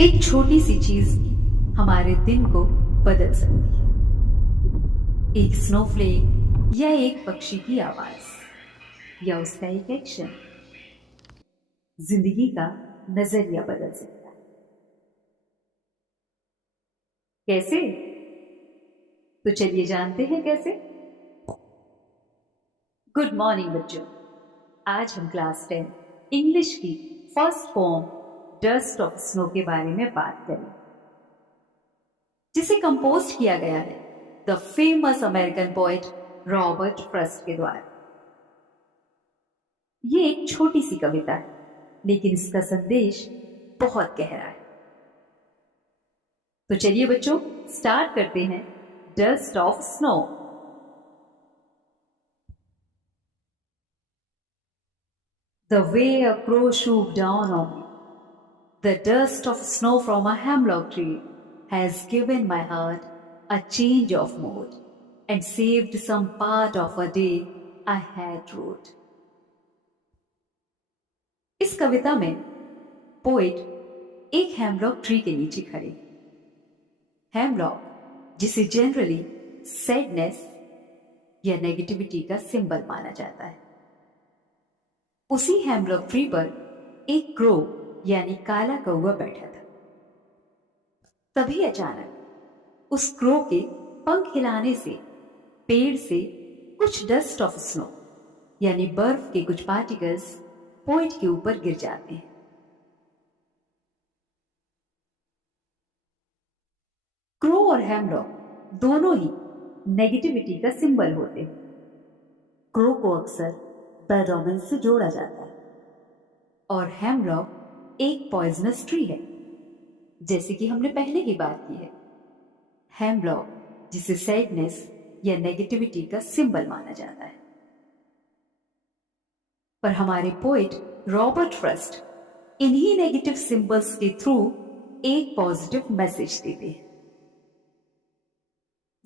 एक छोटी सी चीज भी हमारे दिन को बदल सकती है। एक स्नोफ्लेक या एक पक्षी की आवाज या उसका एक एक्शन जिंदगी का नजरिया बदल सकता है। कैसे? तो चलिए जानते हैं कैसे। गुड मॉर्निंग बच्चों। आज हम क्लास 10 इंग्लिश की first poem dust of snow के बारे में बात करें, जिसे कंपोज किया गया है the famous American poet Robert Frost के द्वारा। ये एक छोटी सी कविता है, लेकिन इसका संदेश बहुत गहरा है। तो चलिए बच्चों, स्टार्ट करते हैं dust of snow. The way a crow swooped down on me, the dust of snow from a hemlock tree has given my heart a change of mood and saved some part of a day I had wrote. इस कविता में poet एक hemlock tree के नीचे खड़े। Hemlock जिसे generally sadness या negativity का symbol माना जाता है, उसी हेमलॉक ट्री पर एक क्रो यानी काला कौवा बैठा था। तभी अचानक उस क्रो के पंख हिलाने से पेड़ से कुछ डस्ट ऑफ स्नो यानी बर्फ के कुछ पार्टिकल्स पोएट के ऊपर गिर जाते हैं। क्रो और हेमलॉक दोनों ही नेगेटिविटी का सिंबल होते हैं। क्रो को अक्सर बैड ओमेन से जोड़ा जाता है और हेमलॉक एक पॉइजनस ट्री है, जैसे कि हमने पहले ही बात की है। हेमलॉक जिसे सैडनेस या नेगेटिविटी का सिंबल माना जाता है, पर हमारे पोएट रॉबर्ट फ्रॉस्ट इन्हीं नेगेटिव सिंबल्स के थ्रू एक पॉजिटिव मैसेज देते हैं।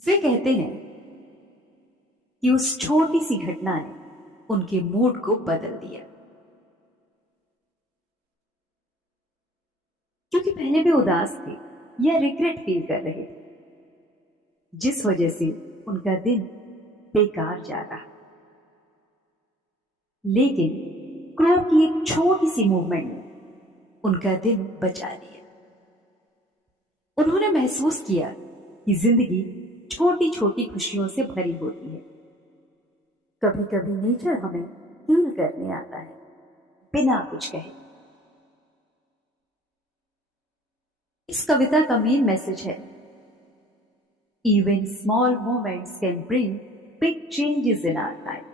वे कहते हैं कि उस छोटी सी घटना ने उनके मूड को बदल दिया, क्योंकि पहले वे उदास थे या रिग्रेट फील कर रहे थे, जिस वजह से उनका दिन बेकार जा रहा। लेकिन क्रो की एक छोटी सी मूवमेंट ने उनका दिन बचा लिया। उन्होंने महसूस किया कि जिंदगी छोटी छोटी खुशियों से भरी होती है। कभी कभी नेचर हमें हील करने आता है बिना कुछ कहे। इस कविता का मेन मैसेज है, even small moments can bring big changes in our life.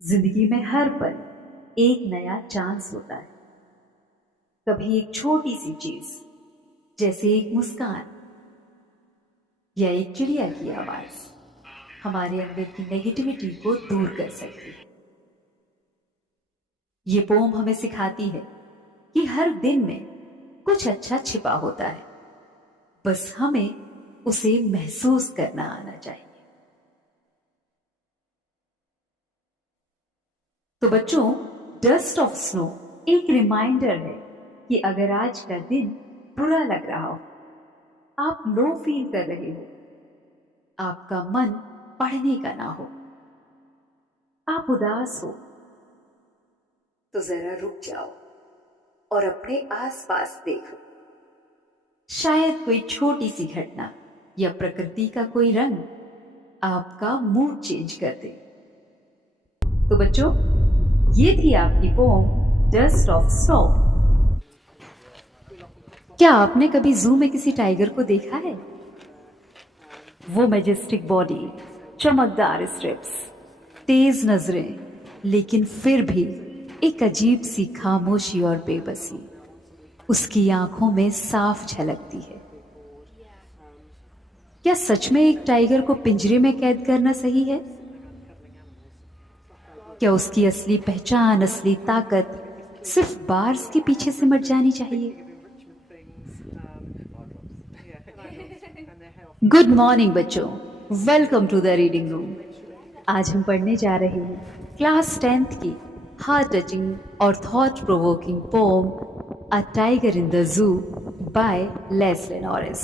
जिंदगी में हर पल एक नया चांस होता है। कभी एक छोटी सी चीज जैसे एक मुस्कान या एक चिड़िया की आवाज हमारे अंदर की नेगेटिविटी को दूर कर सकती है। ये पोम हमें सिखाती है कि हर दिन में कुछ अच्छा छिपा होता है, बस हमें उसे महसूस करना आना चाहिए। तो बच्चों, डस्ट ऑफ स्नो एक रिमाइंडर है कि अगर आज का दिन बुरा लग रहा हो, आप लो फील कर रहे हो, आपका मन पढ़ने का ना हो, आप उदास हो, तो जरा रुक जाओ और अपने आसपास देखो। शायद कोई छोटी सी घटना या प्रकृति का कोई रंग आपका मूड चेंज कर दे। तो बच्चों, ये थी आपकी पोम डस्ट ऑफ स्नो। क्या आपने कभी जू में किसी टाइगर को देखा है? वो मैजेस्टिक बॉडी, चमकदार स्ट्रिप्स, तेज नजरें, लेकिन फिर भी एक अजीब सी खामोशी और बेबसी उसकी आंखों में साफ झलकती है। क्या सच में एक टाइगर को पिंजरे में कैद करना सही है? क्या उसकी असली पहचान, असली ताकत सिर्फ बार्स के पीछे सिमट जानी चाहिए? गुड मॉर्निंग बच्चों, welcome to the reading room. आज हम पढ़ने जा रहे हैं क्लास 10th की हार्ट टचिंग और thought provoking poem a tiger in the zoo by Leslie Norris,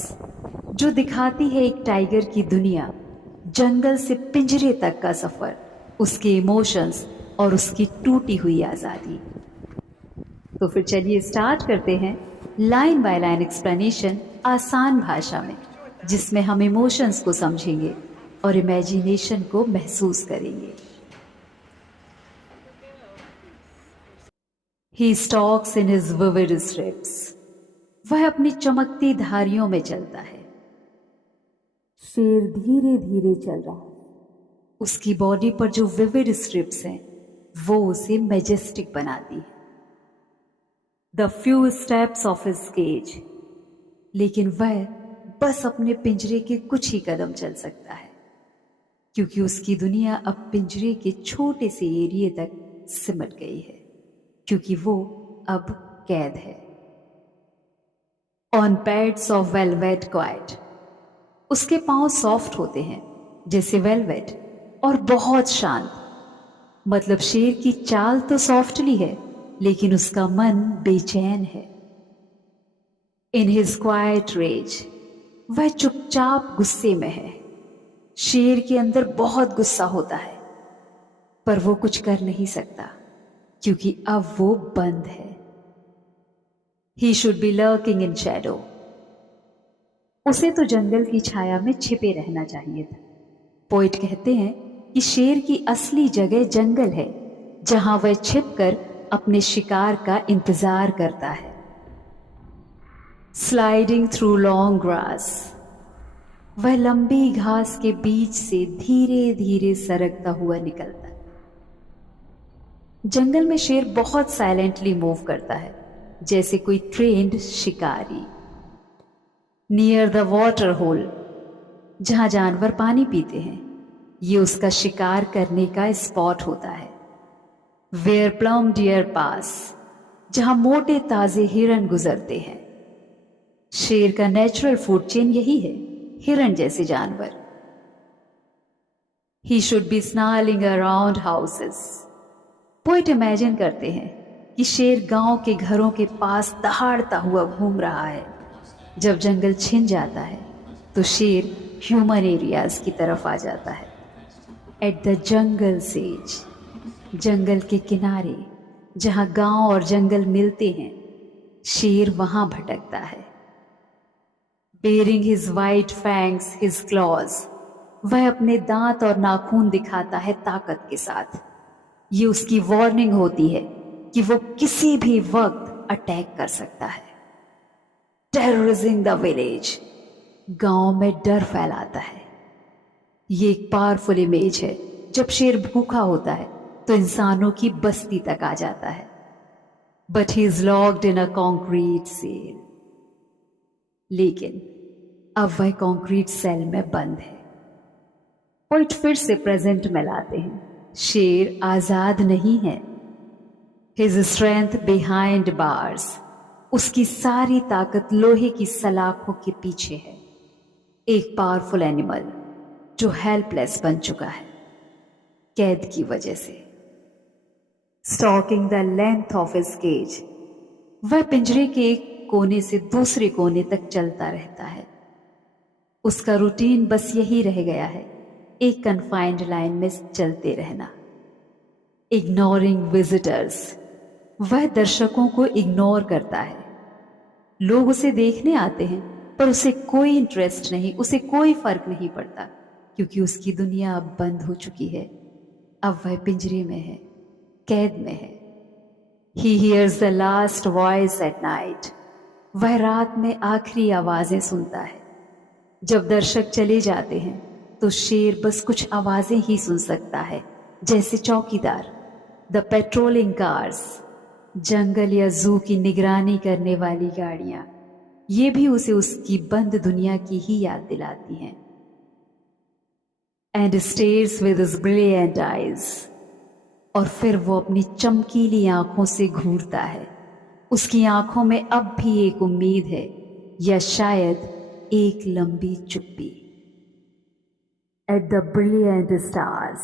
जो दिखाती है एक टाइगर की दुनिया, जंगल से पिंजरे तक का सफर, उसके इमोशंस और उसकी टूटी हुई आजादी। तो फिर चलिए स्टार्ट करते हैं लाइन बाय लाइन एक्सप्लेनेशन आसान भाषा में, जिसमें हम इमोशंस को समझेंगे और इमेजिनेशन को महसूस करेंगे। He stalks in his vivid strips. वह अपनी चमकती धारियों में चलता है। शेर धीरे धीरे चल रहा है। उसकी बॉडी पर जो विविड स्ट्रिप्स हैं वो उसे मैजेस्टिक बनाती है। The few steps of his cage, लेकिन वह बस अपने पिंजरे के कुछ ही कदम चल सकता है, क्योंकि उसकी दुनिया अब पिंजरे के छोटे से एरिया तक सिमट गई है, क्योंकि वो अब कैद है। On pads of velvet quite, उसके पांव सॉफ्ट होते हैं जैसे वेलवेट और बहुत शांत। मतलब शेर की चाल तो सॉफ्टली है, लेकिन उसका मन बेचैन है। इन हिज क्वाइट रेज, वह चुपचाप गुस्से में है। शेर के अंदर बहुत गुस्सा होता है, पर वो कुछ कर नहीं सकता, क्योंकि अब वो बंद है। He should be lurking in shadow. उसे तो जंगल की छाया में छिपे रहना चाहिए था। पोइट कहते हैं कि शेर की असली जगह जंगल है, जहां वह छिपकर अपने शिकार का इंतजार करता है। स्लाइडिंग थ्रू लॉन्ग ग्रास, वह लंबी घास के बीच से धीरे धीरे सरकता हुआ निकलता है। जंगल में शेर बहुत साइलेंटली मूव करता है, जैसे कोई ट्रेन्ड शिकारी। नियर द वाटर होल, जहां जानवर पानी पीते हैं, ये उसका शिकार करने का स्पॉट होता है। वेयर प्लम डियर पास, जहां मोटे ताजे हिरन गुजरते हैं। शेर का नेचुरल फूड चेन यही है, हिरन जैसे जानवर। He should be snarling around houses. Poet imagine करते हैं कि शेर गांव के घरों के पास दहाड़ता हुआ घूम रहा है। जब जंगल छिन जाता है तो शेर ह्यूमन एरियाज की तरफ आ जाता है। एट द जंगल सेज, जंगल के किनारे जहां गांव और जंगल मिलते हैं, शेर वहां भटकता है। Baring his white fangs his claws, वह अपने दांत और नाखून दिखाता है ताकत के साथ। ये उसकी वार्निंग होती है कि वो किसी भी वक्त अटैक कर सकता है। टेररिजिंग द विलेज, गांव में डर फैलाता है। ये एक पावरफुल इमेज है। जब शेर भूखा होता है तो इंसानों की बस्ती तक आ जाता है। But he is locked in a concrete cell, लेकिन अब वह कॉन्क्रीट सेल में बंद है। पॉइंट फिर से प्रेजेंट में लाते हैं। शेर आजाद नहीं है। हिज स्ट्रेंथ बिहाइंड बार्स, उसकी सारी ताकत लोहे की सलाखों के पीछे है। एक पावरफुल एनिमल जो हेल्पलेस बन चुका है कैद की वजह से। Stalking the length of his cage, वह पिंजरे के एक कोने से दूसरे कोने तक चलता रहता है। उसका रूटीन बस यही रह गया है, एक कन्फाइंड लाइन में चलते रहना। इग्नोरिंग विजिटर्स, वह दर्शकों को इग्नोर करता है। लोग उसे देखने आते हैं पर उसे कोई इंटरेस्ट नहीं, उसे कोई फर्क नहीं पड़ता, क्योंकि उसकी दुनिया अब बंद हो चुकी है। अब वह पिंजरे में है, कैद में है। He hears the last voice at night, वह रात में आखिरी आवाजें सुनता है। जब दर्शक चले जाते हैं तो शेर बस कुछ आवाजें ही सुन सकता है, जैसे चौकीदार, द पेट्रोलिंग कार्स, जंगल या जू की निगरानी करने वाली गाड़ियां। ये भी उसे उसकी बंद दुनिया की ही याद दिलाती हैं। And stairs with his brilliant eyes, और फिर वो अपनी चमकीली आंखों से घूरता है। उसकी आंखों में अब भी एक उम्मीद है, या शायद एक लंबी चुप्पी। एट द ब्रिलियंट स्टार्स,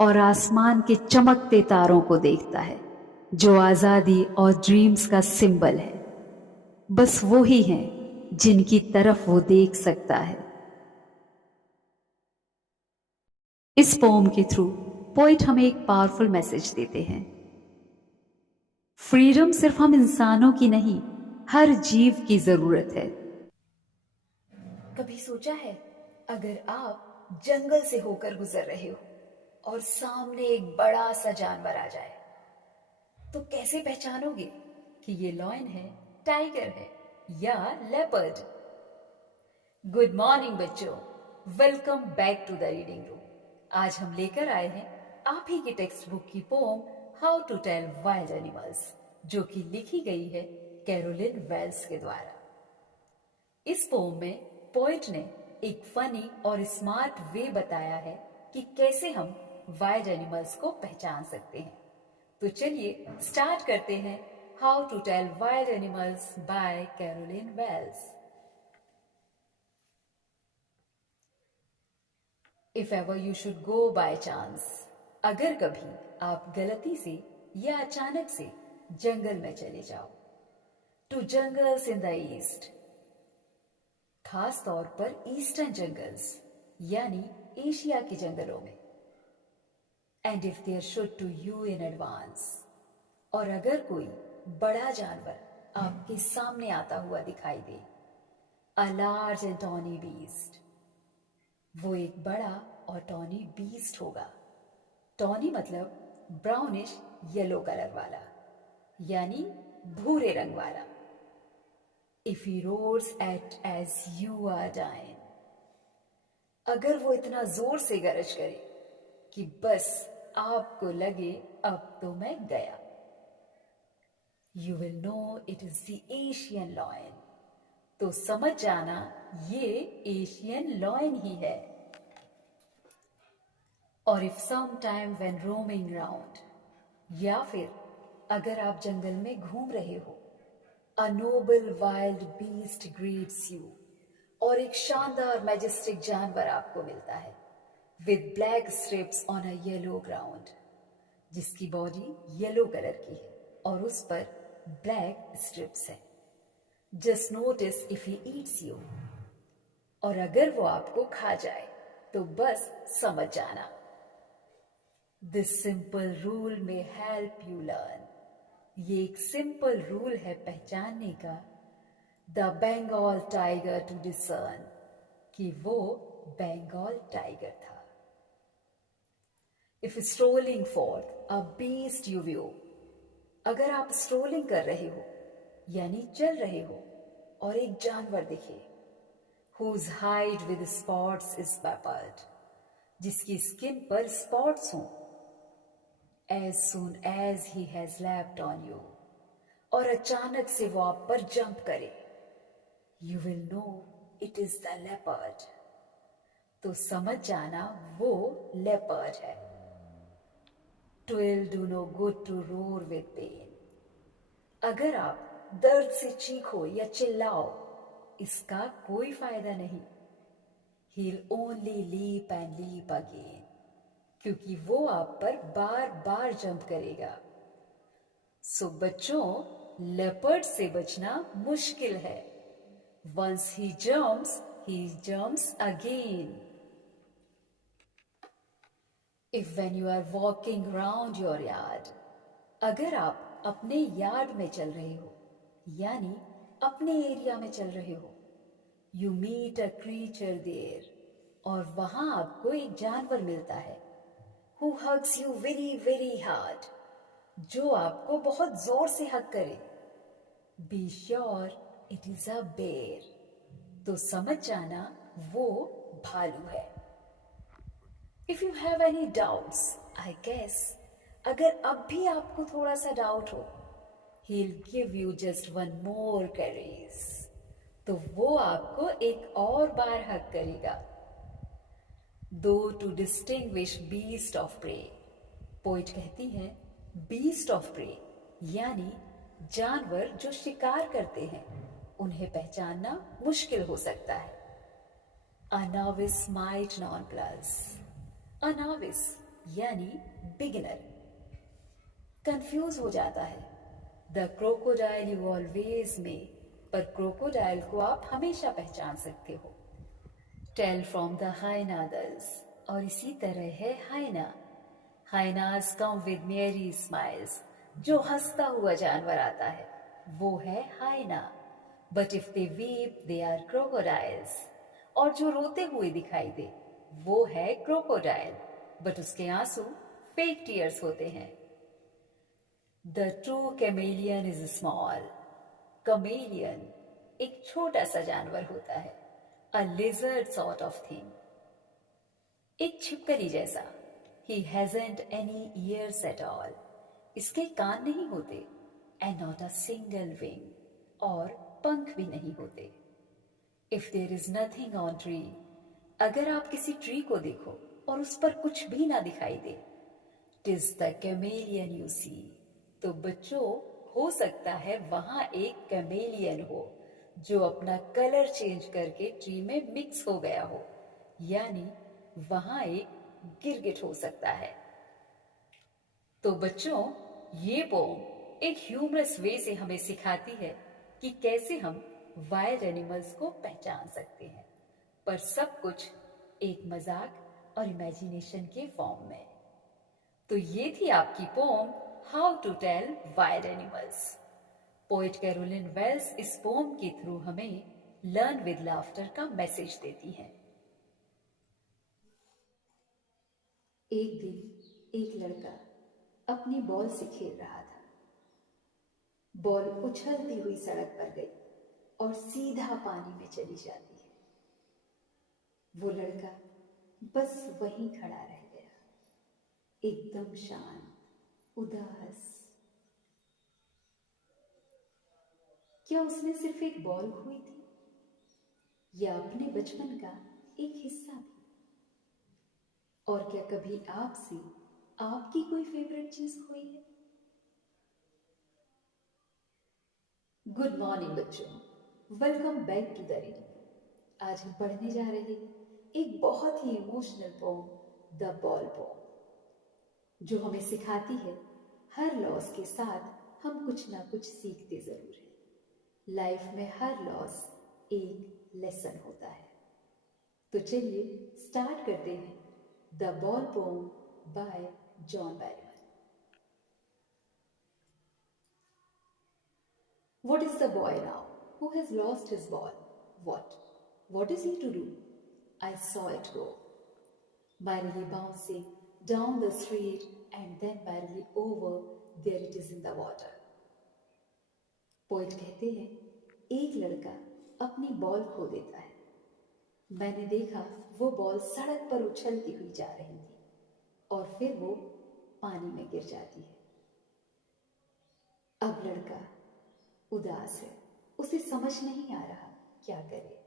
और आसमान के चमकते तारों को देखता है। जो आज़ादी और ड्रीम्स का सिंबल है। बस वो ही हैं जिनकी तरफ वो देख सकता है। इस पोम के थ्रू पोइट हमें एक पावरफुल मैसेज देते हैं। फ्रीडम सिर्फ हम इंसानों की नहीं, हर जीव की जरूरत है। कभी सोचा है, अगर आप जंगल से होकर गुजर रहे हो और सामने एक बड़ा सा जानवर आ जाए, तो कैसे पहचानोगे कि ये लॉयन है, टाइगर है या लेपर्ड? गुड मॉर्निंग बच्चों, welcome back to the reading room. आज हम लेकर आए हैं आप ही की टेक्स्ट बुक की poem how to tell wild animals, जो कि लिखी गई है कैरोलिन वेल्स के द्वारा। इस पोम में पोइट ने एक फनी और स्मार्ट वे बताया है कि कैसे हम वाइल्ड एनिमल्स को पहचान सकते हैं। तो चलिए स्टार्ट करते हैं how to tell wild animals by Carolyn Wells. If ever you should go by chance, अगर कभी आप गलती से या अचानक से जंगल में चले जाओ, to jungles in the east, खास तौर पर ईस्टर्न जंगल्स यानी एशिया के जंगलों में। And if there should to you in advance, और अगर कोई बड़ा जानवर आपके सामने आता हुआ दिखाई दे, a large and tawny beast, वो एक बड़ा और टॉनी बीस्ट होगा। टॉनी मतलब ब्राउनिश येलो कलर वाला, यानी भूरे रंग वाला। If he roars at as you are dying, अगर वो इतना जोर से गरज करे कि बस आपको लगे अब तो मैं गया, you will know it is the Asian lion, तो समझ जाना ये एशियन लॉयन ही है। और if some time when roaming round, या फिर अगर आप जंगल में घूम रहे हो, a noble wild beast greets you, और एक शानदार मैजेस्टिक जानवर आपको मिलता है with black stripes on a yellow ground, जिसकी बॉडी येलो कलर की है और उस पर ब्लैक स्ट्रिप्स है। Just notice if he eats you, और अगर वो आपको खा जाए तो बस समझ जाना। This simple rule may help you learn, ये एक सिंपल रूल है पहचानने का, the Bengal tiger to discern, कि वो बंगाल टाइगर था। If strolling for a beast you view, अगर आप स्ट्रोलिंग कर रहे हो यानी चल रहे हो और एक जानवर दिखे, whose hide with spots is peppered, जिसकी स्किन पर स्पॉट्स हों, as soon as he has leapt on you, और अचानक से वो आप पर जंप करे, you will know it is the leopard, तो समझ जाना वो लेपर्ड है। Twill do no good to roar with pain, अगर आप दर्द से चीखो या चिल्लाओ, इसका कोई फायदा नहीं। He'll only leap and leap again, क्योंकि वो आप पर बार बार जंप करेगा। सो बच्चों, लेपर्ड से बचना मुश्किल है। Once he jumps again. If when you are walking around your yard, अगर आप अपने यार्ड में चल रहे हो यानी अपने एरिया में चल रहे हो, you meet a creature there, और वहां आपको एक जानवर मिलता है, who hugs you very very hard, जो आपको बहुत जोर से हक करे, be sure it is a bear, तो समझ जाना वो भालू है। If you have any doubts, I guess, अगर अब भी आपको थोड़ा सा डाउट हो, he'll give you just one more caress, तो वो आपको एक और बार हक करेगा। Though to distinguish beast of prey, poet कहती है बीस्ट ऑफ प्रे यानी जानवर जो शिकार करते हैं, उन्हें पहचानना मुश्किल हो सकता है। अनाविस माइट नॉन प्लस, अनाविस यानी बिगिनर, कंफ्यूज हो जाता है। द क्रोकोडाइल यू ऑलवेज में, पर क्रोकोडाइल को आप हमेशा पहचान सकते हो। टेल फ्रॉम द हाइनादल्स, और इसी तरह है hyena. Hyenas come with merry smiles, जो हंसता हुआ जानवर आता है वो है hyena. But if they weep they are crocodiles, और जो रोते हुए दिखाई दे वो है क्रोकोडाइल, बट उसके आंसू फेक टीयर्स होते हैं। The true chameleon is small. Chameleon एक छोटा सा जानवर होता है, अ लिजर्ड सॉर्ट ऑफ थिंग, एक छिपकली जैसा। He hasn't any years at all, इसके कान नहीं होते। And not a single wing, और पंख भी नहीं होते। If there is nothing on tree, अगर आप किसी ट्री को देखो और उस पर कुछ भी ना दिखाई दे, टिज द कैमेलियन यू सी, तो बच्चों हो सकता है वहां एक कैमेलियन हो जो अपना कलर चेंज करके ट्री में मिक्स हो गया हो, यानी वहां एक गिरगिट हो सकता है। तो बच्चों, ये पोम एक ह्यूमरस वे से हमें सिखाती है कि कैसे हम वाइल्ड एनिमल्स को पहचान सकते हैं, पर सब कुछ एक मजाक और इमेजिनेशन के फॉर्म में। तो ये थी आपकी poem how to tell wild animals. Poet Carolyn Wells इस पोम के थ्रू हमें लर्न विद लाफ्टर का मैसेज देती हैं। एक दिन एक लड़का अपनी बॉल से खेल रहा था। बॉल उछलती हुई सड़क पर गई और सीधा पानी में चली जाती है। वो लड़का बस वहीं खड़ा रह गया, एकदम शांत, उदास। क्या उसने सिर्फ एक बॉल खोई थी, या अपने बचपन का एक हिस्सा भी? और क्या कभी आपसे आपकी कोई फेवरेट चीज खोई है? गुड मॉर्निंग बच्चों, welcome back to the reading. आज हम पढ़ने जा रहे हैं एक बहुत ही emotional poem, the ball poem, जो हमें सिखाती है हर लॉस के साथ हम कुछ ना कुछ सीखते जरूर हैं। लाइफ में हर लॉस एक लेसन होता है। तो चलिए स्टार्ट करते हैं the ball poem by John Berryman. What is the boy now who has lost his ball? What? What is he to do? I saw it go, merrily bouncing down the street and then merrily over, there it is in the water. Poet कहते हैं, एक लड़का अपनी ball खो देता है। मैंने देखा वो बॉल सड़क पर उछलती हुई जा रही थी और फिर वो पानी में गिर जाती है। अब लड़का उदास है, उसे समझ नहीं आ रहा क्या करे।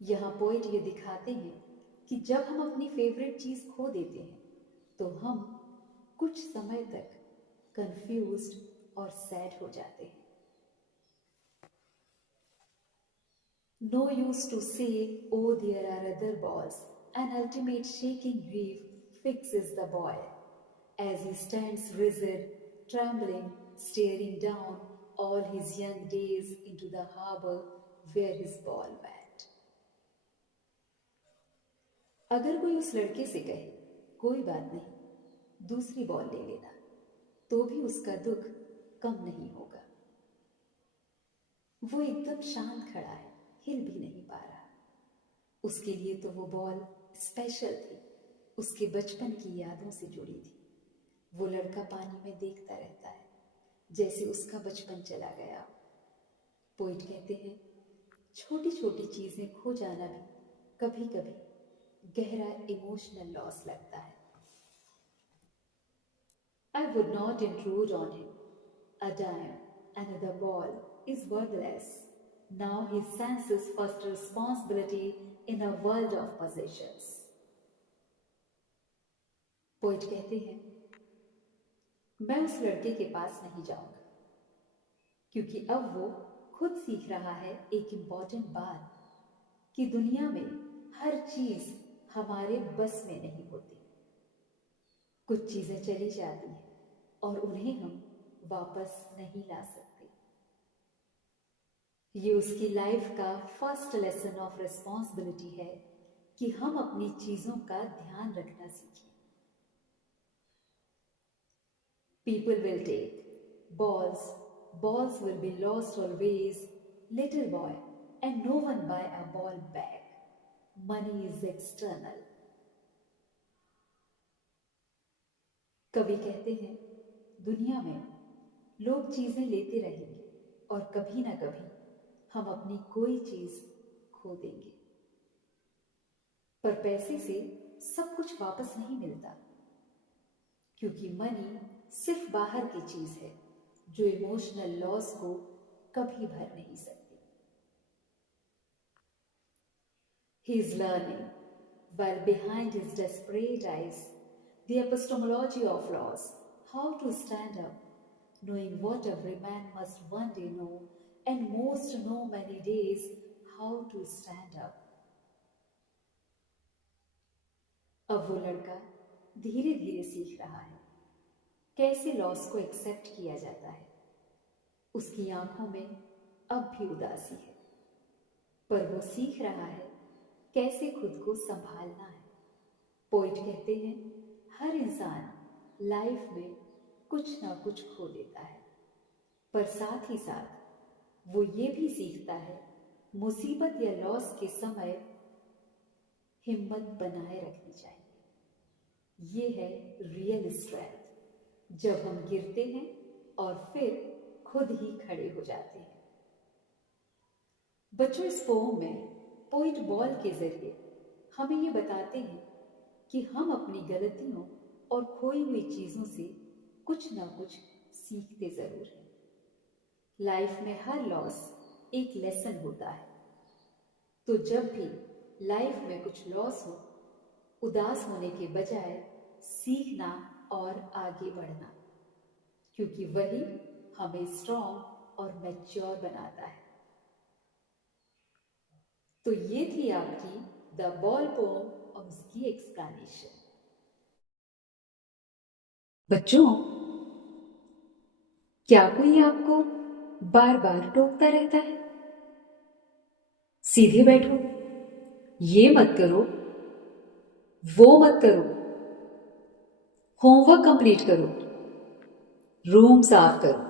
यहां पोइट ये दिखाते हैं कि जब हम अपनी फेवरेट चीज खो देते हैं तो हम कुछ समय तक कंफ्यूज्ड और सैड हो जाते हैं। No use to say, oh, there are other balls. An ultimate shaking grief fixes the boy as he stands rigid, trembling, staring down all his young days into the harbor where his ball went. अगर कोई उस लड़के से कहे, कोई बात नहीं, दूसरी बॉल ले लेना, तो भी उसका दुख कम नहीं होगा। वो एकदम शांत खड़ा है, हिल भी नहीं पा रहा। उसके लिए तो वो बॉल स्पेशल थी, उसके बचपन की यादों से जुड़ी थी। वो लड़का पानी में देखता रहता है जैसे उसका बचपन चला गया। पोइट कहते हैं, छोटी छोटी चीजें खो जाना भी कभी कभी गहरा इमोशनल लॉस लगता है। I would not intrude on him. A dime, another ball is worthless. Now he senses first responsibility in a world of possessions. Poet कहते हैं, मैं उस लड़के के पास नहीं जाऊंगा, क्योंकि अब वो खुद सीख रहा है एक इंपॉर्टेंट बात, कि दुनिया में हर चीज हमारे बस में नहीं होती। कुछ चीजें चली जाती हैं, और उन्हें हम वापस नहीं ला सकते। ये उसकी लाइफ का फर्स्ट लेसन ऑफ रिस्पॉन्सिबिलिटी है कि हम अपनी चीजों का ध्यान रखना सीखें। People will take balls, balls will be lost always, little boy, and no one buy a ball back. Money is external. कवि कहते हैं, दुनिया में लोग चीजें लेते रहेंगे और कभी ना कभी हम अपनी कोई चीज खो देंगे, पर पैसे से सब कुछ वापस नहीं मिलता, क्योंकि मनी सिर्फ बाहर की चीज है जो इमोशनल लॉस को कभी भर नहीं सकती। He is learning, while behind his desperate eyes, the epistemology of loss, how to stand up, knowing what every man must one day know, and most know many days how to stand up. अब वो लड़का धीरे धीरे सीख रहा है कैसे loss को एक्सेप्ट किया जाता है। उसकी आंखों में अब भी उदासी है, पर वो सीख रहा है कैसे खुद को संभालना है। पोइट कहते हैं, हर इंसान लाइफ में कुछ ना कुछ खो देता है, पर साथ ही साथ वो ये भी सीखता है मुसीबत या लॉस के समय हिम्मत बनाए रखनी चाहिए। ये है रियल स्ट्रेंथ, जब हम गिरते हैं और फिर खुद ही खड़े हो जाते हैं। बच्चों, इस पोम में पोइट बॉल के जरिए हमें ये बताते हैं कि हम अपनी गलतियों और खोई हुई चीजों से कुछ ना कुछ सीखते जरूर हैं। लाइफ में हर लॉस एक लेसन होता है, तो जब भी लाइफ में कुछ लॉस हो, उदास होने के बजाय सीखना और आगे बढ़ना, क्योंकि वही हमें स्ट्रॉन्ग और मैच्योर बनाता है। तो ये थी आपकी द बॉल पोम और उसकी एक्सप्लेनेशन। बच्चों, क्या कोई आपको बार बार टोकता रहता है? सीधे बैठो, ये मत करो, वो मत करो, होमवर्क कंप्लीट करो, रूम साफ करो।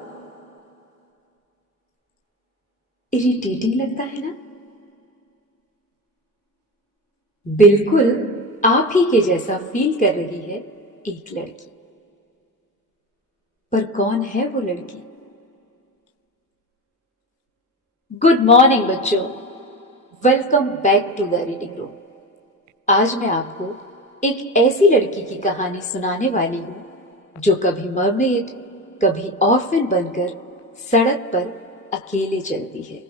इरिटेटिंग लगता है ना? बिल्कुल आप ही के जैसा फील कर रही है एक लड़की। पर कौन है वो लड़की? गुड मॉर्निंग बच्चों, welcome back to the reading room. आज मैं आपको एक ऐसी लड़की की कहानी सुनाने वाली हूं जो कभी मरमेड, कभी ऑर्फन बनकर सड़क पर अकेले चलती है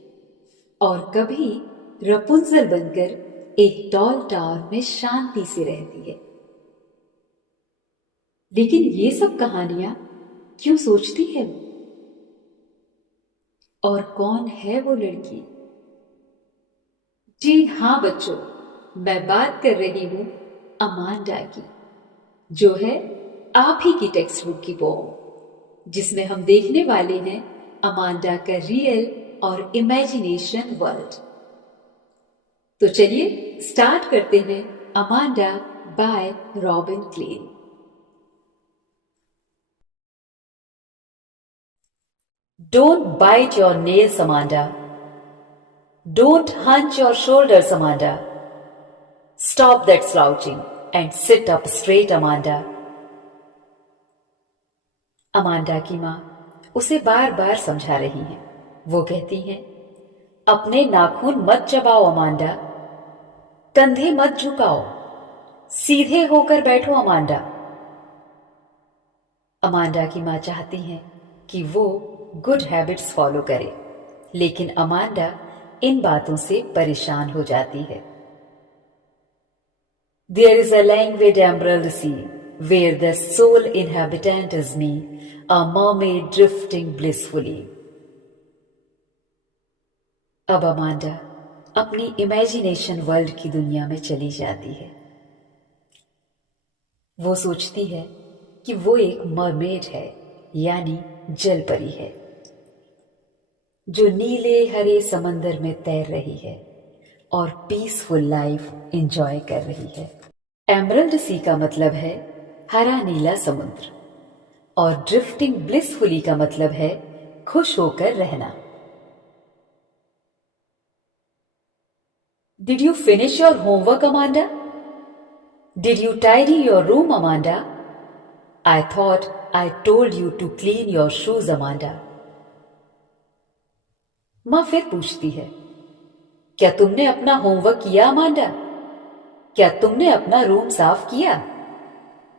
और कभी रपुंजल बनकर एक टॉल टावर में शांति से रहती है। लेकिन ये सब कहानियां क्यों सोचती है वो? और कौन है वो लड़की? जी हाँ बच्चों, मैं बात कर रही हूं अमांडा की, जो है आप ही की टेक्स्ट बुक की पोम, जिसमें हम देखने वाले हैं अमांडा का रियल और इमेजिनेशन वर्ल्ड। तो चलिए स्टार्ट करते हैं Amanda by Robin Klein. Don't bite your nails, Amanda. Don't hunch your shoulders, Amanda. Stop that slouching and sit up straight, Amanda. Amanda की माँ उसे बार बार समझा रही हैं। वो कहती हैं, अपने नाखून मत चबाओ अमांडा, कंधे मत झुकाओ, सीधे होकर बैठो अमांडा। अमांडा की माँ चाहती हैं कि वो गुड हैबिट्स फॉलो करे, लेकिन अमांडा इन बातों से परेशान हो जाती है। There is a languid emerald sea, where the sole inhabitant is me, a mermaid drifting blissfully. अब अमांडा अपनी इमेजिनेशन वर्ल्ड की दुनिया में चली जाती है। वो सोचती है कि वो एक मरमेड है यानी जल परी है, जो नीले हरे समंदर में तैर रही है और पीसफुल लाइफ एंजॉय कर रही है। एमरल्ड सी का मतलब है हरा नीला समुद्र और ड्रिफ्टिंग ब्लिसफुली का मतलब है खुश होकर रहना। Did you finish your homework, Amanda? Did you tidy your room, Amanda? I thought I told you to clean your shoes, Amanda. माँ फिर पूछती है, क्या तुमने अपना होमवर्क किया, अमांडा? क्या तुमने अपना रूम साफ किया?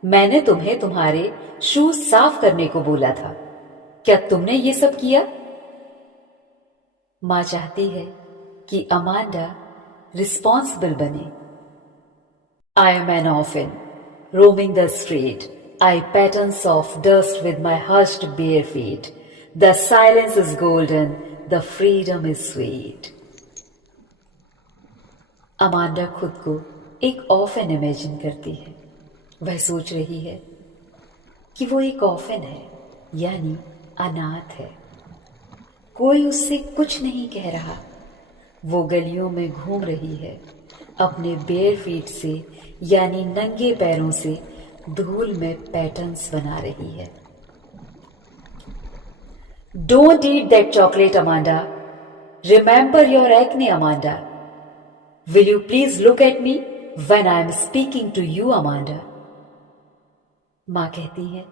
मैंने तुम्हें तुम्हारे शूज साफ करने को बोला था। क्या तुमने ये सब किया? माँ चाहती है कि अमांडा रिस्पॉन्सिबल बने। I am an orphan, roaming the street. I patterns of dust with my hushed bare feet. The silence is golden, the freedom is sweet. Amanda खुद को एक ऑर्फन इमेजिन करती है। वह सोच रही है कि वो एक ऑर्फन है, यानी अनाथ है। कोई उससे कुछ नहीं कह रहा। वो गलियों में घूम रही है, अपने बेयर फीट से यानी नंगे पैरों से धूल में पैटर्न्स बना रही है। Don't eat that chocolate, Amanda. Remember your acne, Amanda. Will you please look at me when I am speaking to you, Amanda? माँ कहती है,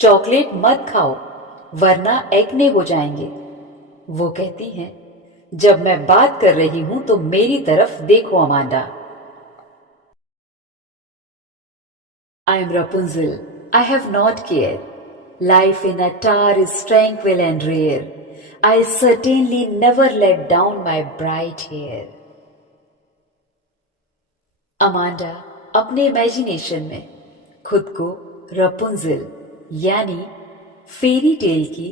चॉकलेट मत खाओ वरना एक्ने हो जाएंगे। वो कहती है, जब मैं बात कर रही हूं तो मेरी तरफ देखो, Amanda. I am Rapunzel. I have not cared. Life in a tower is tranquil and rare. I certainly never let down my bright hair. Amanda अपने इमेजिनेशन में खुद को रपुंजल यानी फेरी टेल की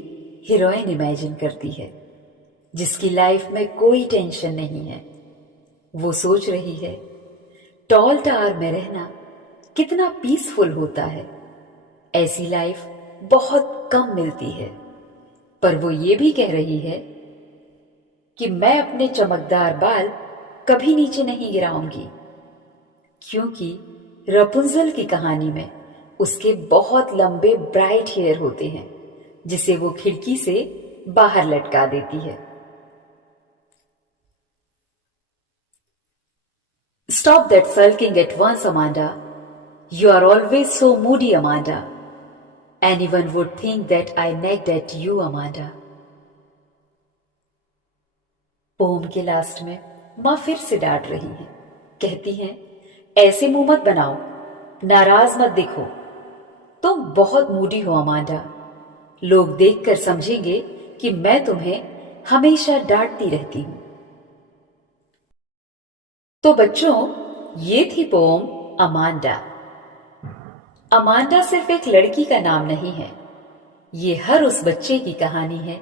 हीरोइन इमेजिन करती है, जिसकी life में कोई टेंशन नहीं है। वो सोच रही है, टॉल टावर में रहना कितना पीसफुल होता है। ऐसी लाइफ बहुत कम मिलती है। पर वो ये भी कह रही है कि मैं अपने चमकदार बाल कभी नीचे नहीं गिराऊंगी, क्योंकि रपुंजल की कहानी में उसके बहुत लंबे ब्राइट हेयर होते हैं, जिसे वो खिड़की से बाहर लटका देती है। Stop that sulking at once, Amanda. You are always so moody, Amanda. Anyone would think that I nagged at you, Amanda. Poem के लास्ट में माँ फिर से डांट रही है। कहती हैं, ऐसे मुंह मत बनाओ, नाराज मत दिखो। तुम बहुत मूडी हो, अमांडा। लोग देखकर समझेंगे कि मैं तुम्हें हमेशा डांटती रहती हूं। तो बच्चों, ये थी पोम अमांडा। अमांडा सिर्फ एक लड़की का नाम नहीं है, ये हर उस बच्चे की कहानी है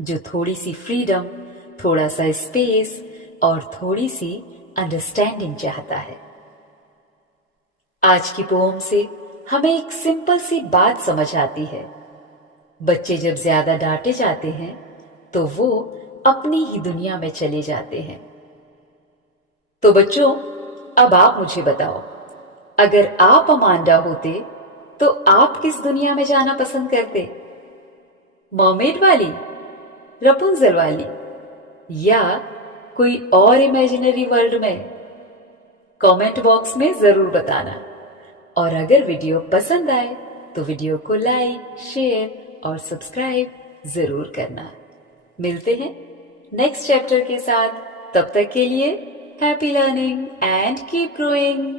जो थोड़ी सी फ्रीडम, थोड़ा सा स्पेस और थोड़ी सी अंडरस्टैंडिंग चाहता है। आज की पोम से हमें एक सिंपल सी बात समझ आती है, बच्चे जब ज्यादा डांटे जाते हैं तो वो अपनी ही दुनिया में चले जाते हैं। तो बच्चों, अब आप मुझे बताओ, अगर आप अमांडा होते तो आप किस दुनिया में जाना पसंद करते? मर्मेड वाली, रपुंजल वाली, या कोई और इमेजिनरी वर्ल्ड में? कमेंट बॉक्स में जरूर बताना। और अगर वीडियो पसंद आए तो वीडियो को लाइक, शेयर और सब्सक्राइब जरूर करना। मिलते हैं नेक्स्ट चैप्टर के साथ। तब तक के लिए happy learning and keep growing.